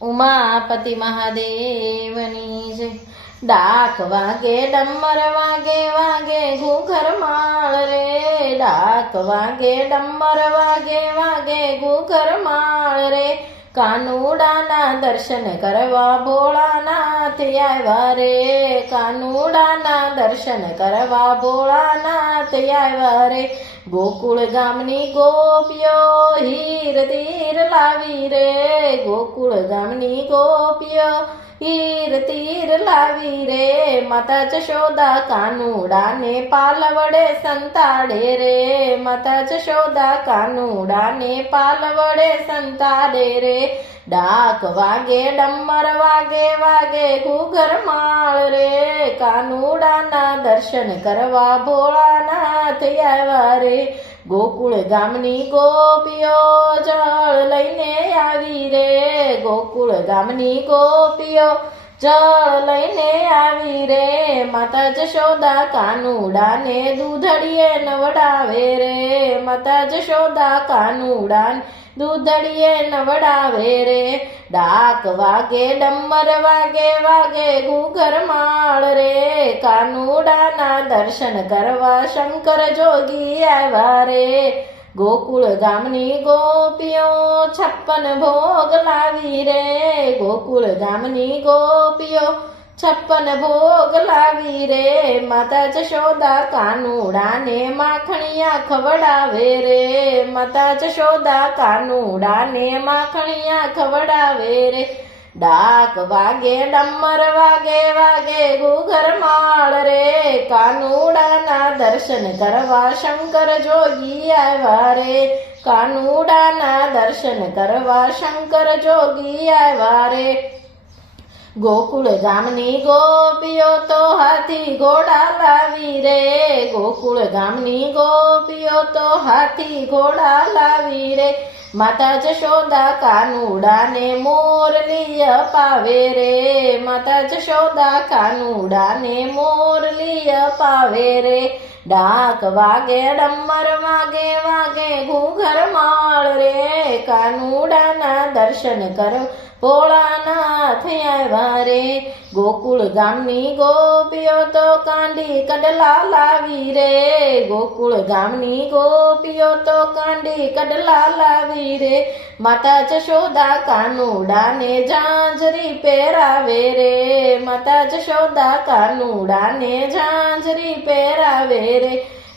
ઉમાપતિ મહાદેવની જય। ડાક વાગે ડમર વાગે વાગે ઘૂઘર માળ રે, ડાક વાગે ડમર વાગે વાગે ઘૂઘર માળ રે, કાનુડાના દર્શન કરવા ભોળાનાથ આવ્યા રે, કાનુડાના દર્શન કરવા ભોળાનાથ આવ્યા રે। ગોકુળ ગામની ગોપીઓ હીર તીર લાવી રે, ગોકુળ ગામની ગોપીઓ હીર તીર લાવી રે, માતા જશોદા કાનુડાને પાલ વડે સંતાડે રે, માતા જશોદા કાનુડાને પાલ વડે સંતાડે રે। ડાક વાગે ડમર વાગે વાગે ઘૂઘર માળ રે, કાનુડાના દર્શન કરવા ભોળાનાથ આવ્યા રે। ગોકુળ ગામની ગોપીઓ જળ લઈને આવી રે, ગોકુળ ગામની ગોપીઓ જળ લઈને આવી રે, માતા જશોદા કાનુડાને દૂધડીએ નવડાવે રે, માતા જશોદા કાનુડાને દૂધડીએ નવડાવે રે। ડાક વાગે ડમર વાગે વાગે ઘૂઘર માળ રે, કાનુડાના દર્શન કરવા શંકર જોગી આવ્યા રે। ગોકુળ ગામની ગોપીઓ 56 ભોગ લાવી રે, ગોકુળ ગામની ગોપીઓ 56 ભોગ લાવી રે, માતા જશોદા કાનુડાને માખણિયા ખવડાવે રે, માતા જશોદા કાનુડાને માખણિયા ખવડાવે રે। ડાક વાગે ડમર વાગે વાગે ઘૂઘર માળ રે, કાનુડાના દર્શન કરવા શંકર જોગી આવ્યા રે, કાનુડાના દર્શન કરવા શંકર જોગી આવ્યા રે। ગોકુળ ગામની ગોપીઓ તો હાથી ઘોડા લાવી રે, ગોકુળ ગામની ગોપીઓ તો હાથી ઘોડા લાવી રે, માતા જશોદા કાનુડાને મોરલી અપાવે રે, માતા જશોદા કાનુડાને મોરલી અપાવે રે। ડાક વાગે ડમર વાગે વાગે ઘૂઘર માળ રે, કાનુડાના દર્શન કરવા ભોળાનાથ આવ્યા રે। ગોકુળ ગામની ગોપીઓ તો કાંડી કડલા લાવી રે, ગોકુળ ગામની ગોપીઓ તો કાંડી કડલા લાવી રે, માતા જશોદા કાનુડાને ઝાંઝરી પહેરાવે રે, માતા જશોદા કાનુડાને ઝાંઝરી પહેરાવે રે।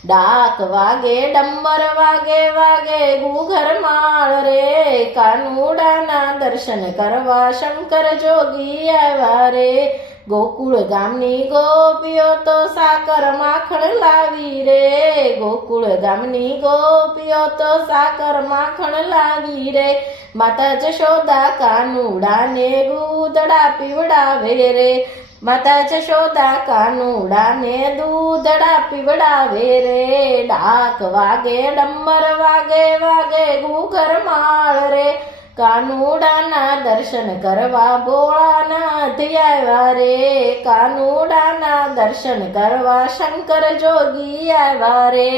ડાક વાગે ડમર વાગે વાગે ઘૂઘર માળ રે, કાનુડાના દર્શન કરવા શંકર જોગી આવ્યા રે। ગોકુળ ગામની ગોપીઓ તો સાકર માખણ લાવી રે, ગોકુળ ગામની ગોપીઓ તો સાકર માખણ લાવી રે, માતા જશોદા કાનુડાને દૂધડા પીવડાવે રે, માતા જશોદા કાનુડાને દૂધડા પીવડાવે રે। ડાક વાગે ડમર વાગે વાગે ઘૂઘર માળ રે, કાનુડાના દર્શન કરવા ભોળાનાથ આવ્યા રે, કાનુડાના દર્શન કરવા શંકર જોગી આવ્યા રે।